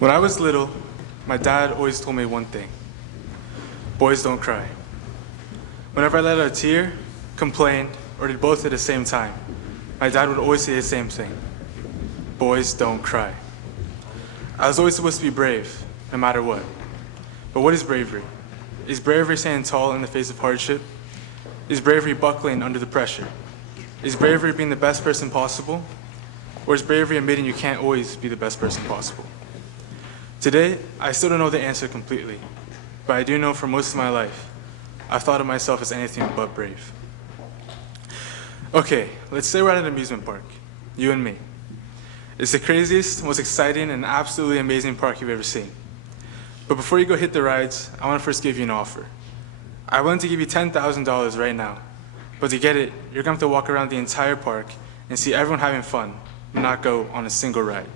When I was little, my dad always told me one thing: boys don't cry. Whenever I let out a tear, complained, or did both at the same time, my dad would always say the same thing: boys don't cry. I was always supposed to be brave, no matter what. But what is bravery? Is bravery standing tall in the face of hardship? Is bravery buckling under the pressure? Is bravery being the best person possible? Or is bravery admitting you can't always be the best person possible? Today, I still don't know the answer completely, but I do know for most of my life, I've thought of myself as anything but brave. Okay, let's say we're at an amusement park, you and me. It's the craziest, most exciting, and absolutely amazing park you've ever seen. But before you go hit the rides, I want to first give you an offer. I'm willing to give you $10,000 right now, but to get it, you're going to have to walk around the entire park and see everyone having fun, and not go on a single ride.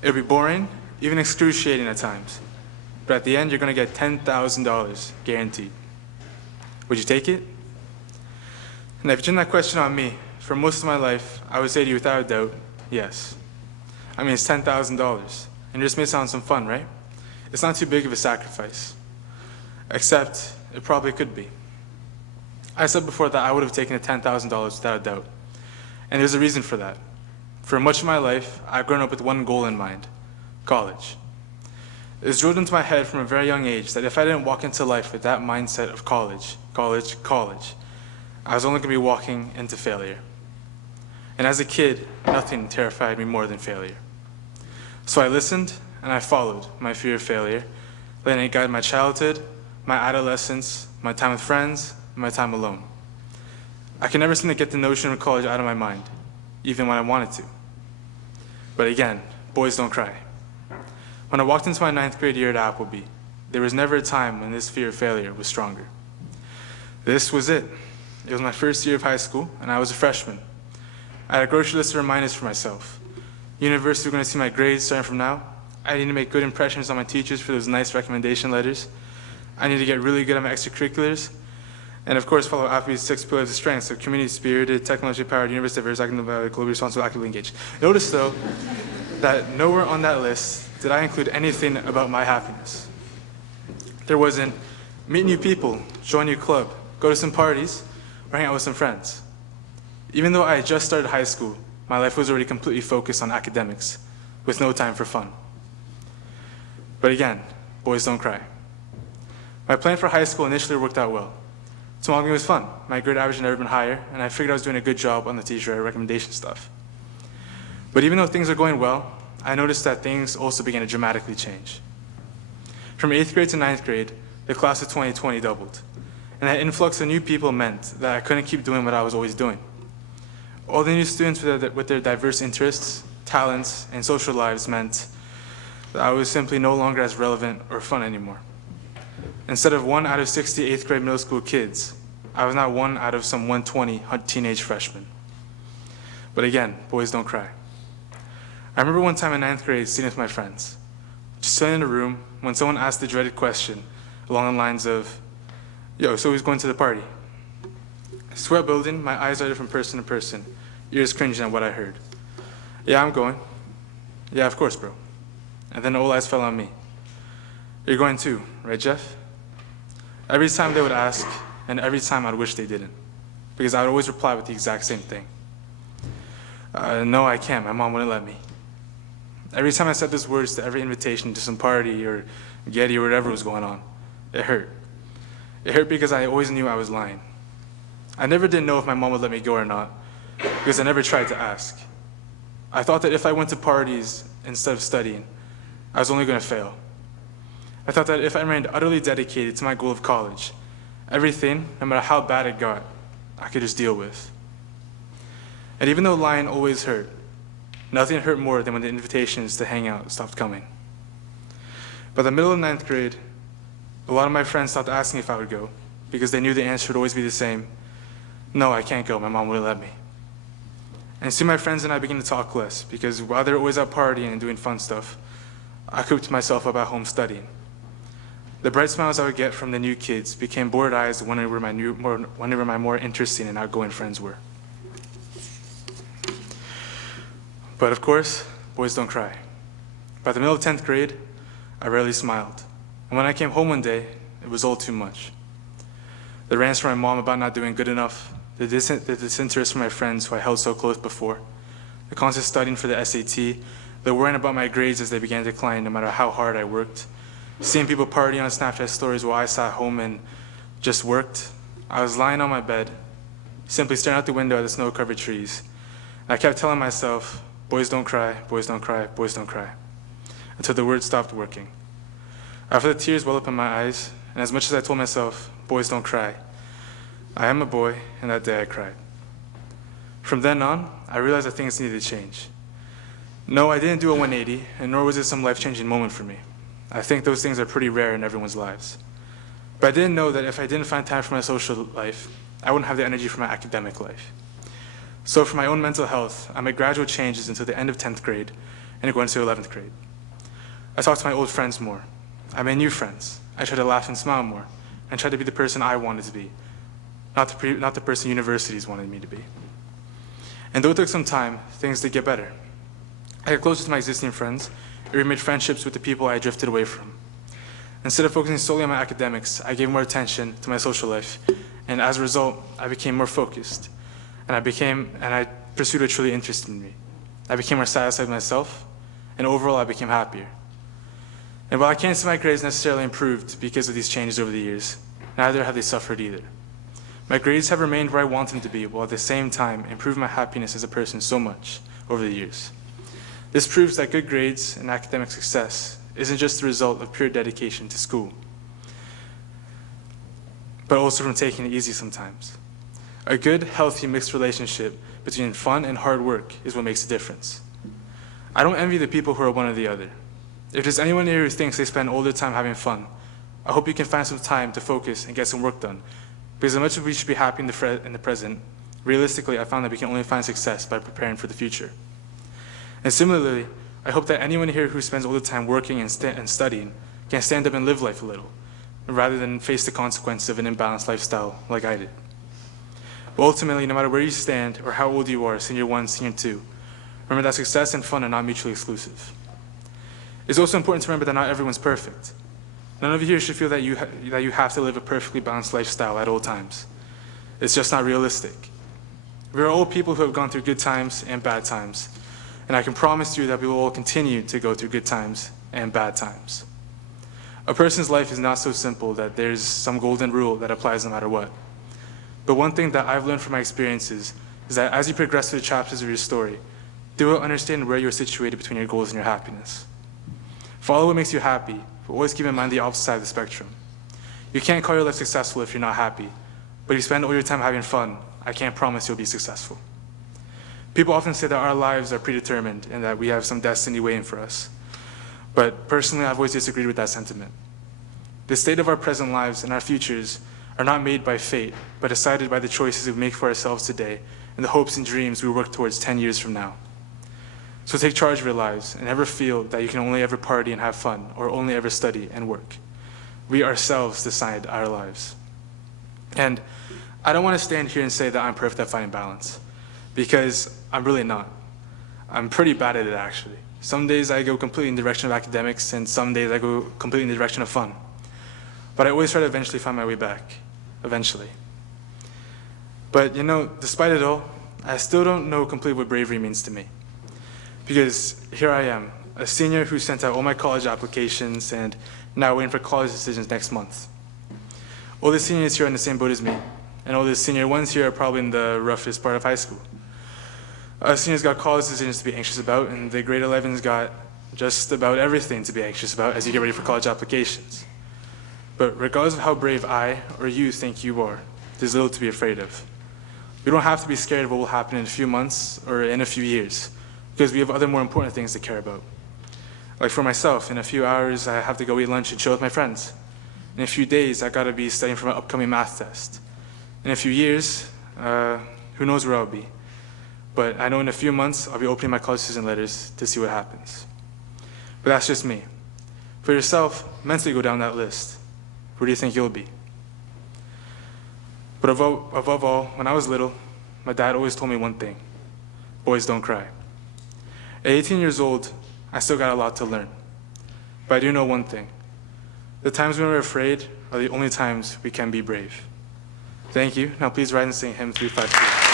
It'll be boring, even excruciating at times, but at the end, you're going to get $10,000 guaranteed. Would you take it? And if you turn that question on me, for most of my life, I would say to you without a doubt, yes. I mean, it's $10,000, and it just may sound some fun, right? It's not too big of a sacrifice, except it probably could be. I said before that I would have taken the $10,000 without a doubt, and there's a reason for that. For much of my life, I've grown up with one goal in mind: college. It was drilled into my head from a very young age that if I didn't walk into life with that mindset of college, college, college, I was only going to be walking into failure. And as a kid, nothing terrified me more than failure. So I listened and I followed my fear of failure, letting it guide my childhood, my adolescence, my time with friends, and my time alone. I could never seem to get the notion of college out of my mind, even when I wanted to. But again, boys don't cry. When I walked into my 9th grade year at Appleby, there was never a time when this fear of failure was stronger. This was it. It was my first year of high school, and I was a freshman. I had a grocery list of reminders for myself. University was going to see my grades starting from now. I need to make good impressions on my teachers for those nice recommendation letters. I need to get really good at my extracurriculars. And of course, follow Appleby's 6 pillars of strength: so community-spirited, technology-powered, university diverse, academically globally responsible, actively engaged. Notice, though, that nowhere on that list did I include anything about my happiness. There wasn't meet new people, join new club, go to some parties, or hang out with some friends. Even though I had just started high school, my life was already completely focused on academics, with no time for fun. But again, boys don't cry. My plan for high school initially worked out well. Smogging was fun. My grade average had never been higher, and I figured I was doing a good job on the teacher recommendation stuff. But even though things were going well, I noticed that things also began to dramatically change. From 8th grade to 9th grade, the class of 2020 doubled, and that influx of new people meant that I couldn't keep doing what I was always doing. All the new students with their diverse interests, talents, and social lives meant that I was simply no longer as relevant or fun anymore. Instead of 1 out of 60 8th grade middle school kids, I was now 1 out of some 120 teenage freshmen. But again, boys don't cry. I remember one time in 9th grade sitting with my friends, just sitting in a room when someone asked the dreaded question along the lines of, "Yo, so who's going to the party?" Sweat building, my eyes darted from person to person, ears cringing at what I heard. "Yeah, I'm going." "Yeah, of course, bro." And then all eyes fell on me. "You're going too, right, Jeff?" Every time they would ask, and every time I'd wish they didn't, because I would always reply with the exact same thing. "No, I can't. My mom wouldn't let me." Every time I said those words to every invitation to some party or Getty or whatever was going on, it hurt. It hurt because I always knew I was lying. I never did know if my mom would let me go or not, because I never tried to ask. I thought that if I went to parties instead of studying, I was only going to fail. I thought that if I remained utterly dedicated to my goal of college, everything, no matter how bad it got, I could just deal with. And even though lying always hurt, nothing hurt more than when the invitations to hang out stopped coming. By the middle of 9th grade, a lot of my friends stopped asking if I would go, because they knew the answer would always be the same: "No, I can't go. My mom wouldn't let me." And soon my friends and I began to talk less, because while they were always out partying and doing fun stuff, I cooped myself up at home studying. The bright smiles I would get from the new kids became bored eyes wondering where my more interesting and outgoing friends were. But of course, boys don't cry. By the middle of 10th grade, I rarely smiled. And when I came home one day, it was all too much. The rants from my mom about not doing good enough, the disinterest from my friends who I held so close before, the constant studying for the SAT, the worrying about my grades as they began to decline no matter how hard I worked, seeing people partying on Snapchat stories while I sat home and just worked. I was lying on my bed, simply staring out the window at the snow-covered trees. And I kept telling myself, boys don't cry, boys don't cry, boys don't cry, until the words stopped working. I felt the tears well up in my eyes, and as much as I told myself, boys don't cry, I am a boy, and that day I cried. From then on, I realized that things needed to change. No, I didn't do a 180, and nor was it some life-changing moment for me. I think those things are pretty rare in everyone's lives. But I didn't know that if I didn't find time for my social life, I wouldn't have the energy for my academic life. So for my own mental health, I made gradual changes until the end of 10th grade and going to 11th grade. I talked to my old friends more. I made new friends. I tried to laugh and smile more, and tried to be the person I wanted to be, not the person universities wanted me to be. And though it took some time, things did get better. I got closer to my existing friends, and remade friendships with the people I drifted away from. Instead of focusing solely on my academics, I gave more attention to my social life, and as a result, I became more focused, and I pursued what truly interested me. I became more satisfied with myself, and overall, I became happier. And while I can't say my grades necessarily improved because of these changes over the years, neither have they suffered either. My grades have remained where I want them to be, while at the same time improved my happiness as a person so much over the years. This proves that good grades and academic success isn't just the result of pure dedication to school, but also from taking it easy sometimes. A good, healthy, mixed relationship between fun and hard work is what makes a difference. I don't envy the people who are one or the other. If there's anyone here who thinks they spend all their time having fun, I hope you can find some time to focus and get some work done. Because as much as we should be happy in the present, realistically, I found that we can only find success by preparing for the future. And similarly, I hope that anyone here who spends all the time working and studying can stand up and live life a little, rather than face the consequences of an imbalanced lifestyle like I did. But ultimately, no matter where you stand or how old you are, senior 1, senior 2, remember that success and fun are not mutually exclusive. It's also important to remember that not everyone's perfect. None of you here should feel that you have to live a perfectly balanced lifestyle at all times. It's just not realistic. We are all people who have gone through good times and bad times, and I can promise you that we will all continue to go through good times and bad times. A person's life is not so simple that there's some golden rule that applies no matter what. But one thing that I've learned from my experiences is that as you progress through the chapters of your story, do understand where you're situated between your goals and your happiness. Follow what makes you happy, but always keep in mind the opposite side of the spectrum. You can't call your life successful if you're not happy, but if you spend all your time having fun, I can't promise you'll be successful. People often say that our lives are predetermined and that we have some destiny waiting for us. But personally, I've always disagreed with that sentiment. The state of our present lives and our futures are not made by fate, but decided by the choices we make for ourselves today and the hopes and dreams we work towards 10 years from now. So take charge of your lives and never feel that you can only ever party and have fun or only ever study and work. We ourselves decide our lives. And I don't want to stand here and say that I'm perfect at finding balance, because I'm really not. I'm pretty bad at it, actually. Some days I go completely in the direction of academics, and some days I go completely in the direction of fun. But I always try to eventually find my way back, eventually. But despite it all, I still don't know completely what bravery means to me. Because here I am, a senior who sent out all my college applications and now waiting for college decisions next month. All the seniors here are in the same boat as me, and all the senior ones here are probably in the roughest part of high school. Seniors got college decisions to be anxious about, and the grade 11s got just about everything to be anxious about as you get ready for college applications. But regardless of how brave I or you think you are, there's little to be afraid of. We don't have to be scared of what will happen in a few months or in a few years, because we have other more important things to care about. Like for myself, in a few hours I have to go eat lunch and chill with my friends. In a few days I gotta be studying for my upcoming math test. In a few years, who knows where I'll be. But I know in a few months I'll be opening my college decision letters to see what happens. But that's just me. For yourself, mentally go down that list. Where do you think you'll be? But above all, when I was little, my dad always told me one thing: boys don't cry. At 18 years old, I still got a lot to learn. But I do know one thing. The times when we're afraid are the only times we can be brave. Thank you. Now please rise and sing hymn 352.